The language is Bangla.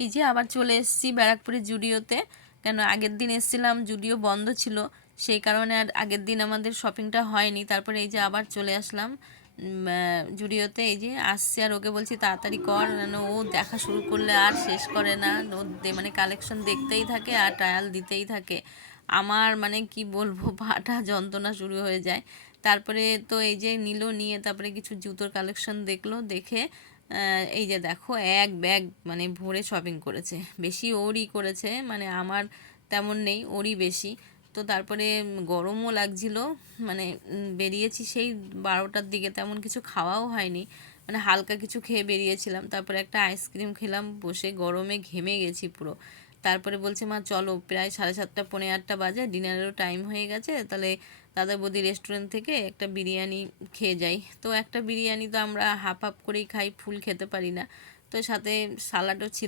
এই যে আবার চলে এসেছি ব্যারাকপুরের জুডিওতে। কেন আগের দিন এসেছিলাম, জুডিও বন্ধ ছিল। সেই কারণে আর আগের দিন আমাদের শপিংটা হয়নি। তারপরে এই যে আবার চলে আসলাম জুডিওতে। এই যে আসছে আর ওকে বলছি, তাড়াতাড়ি কর কেন ও দেখা শুরু করলে আর শেষ করে না। ও মানে কালেকশন দেখতেই থাকে আর ট্রায়াল দিতেই থাকে। আমার মানে কি বলব, পাটা যন্ত্রণা শুরু হয়ে যায়। তারপরে তো এই যে নিল, নিয়ে তারপরে কিছু জুতোর কালেকশন দেখল, দেখে এই যে দেখো, এক ব্যাগ মানে ভরে শপিং করেছে। বেশি ওরই করেছে মানে আমার তেমন নেই, ওরই বেশি। তো তারপরে গরমও লাগছিল মানে বেরিয়েছি সেই বারোটার দিকে, তেমন কিছু খাওয়াও হয়নি। মানে হালকা কিছু খেয়ে বেরিয়েছিলাম। তারপরে একটা আইসক্রিম খেলাম, বসে গরমে ঘেমে গেছি পুরো। তারপরে বলছে, মা, চলো, প্রায় সাড়ে সাতটা, পৌনে আটটা বাজে, ডিনারেরও টাইম হয়ে গেছে, তাহলে দাদা বৌদি রেস্টুরেন্ট থেকে একটা বিরিয়ানি খেয়ে যাই। তো একটা বিরিয়ানি তো আমরা হাফ হাফ করেই খাই ফুল খেতে পারি না। তো সাথে সালাডও ছিল।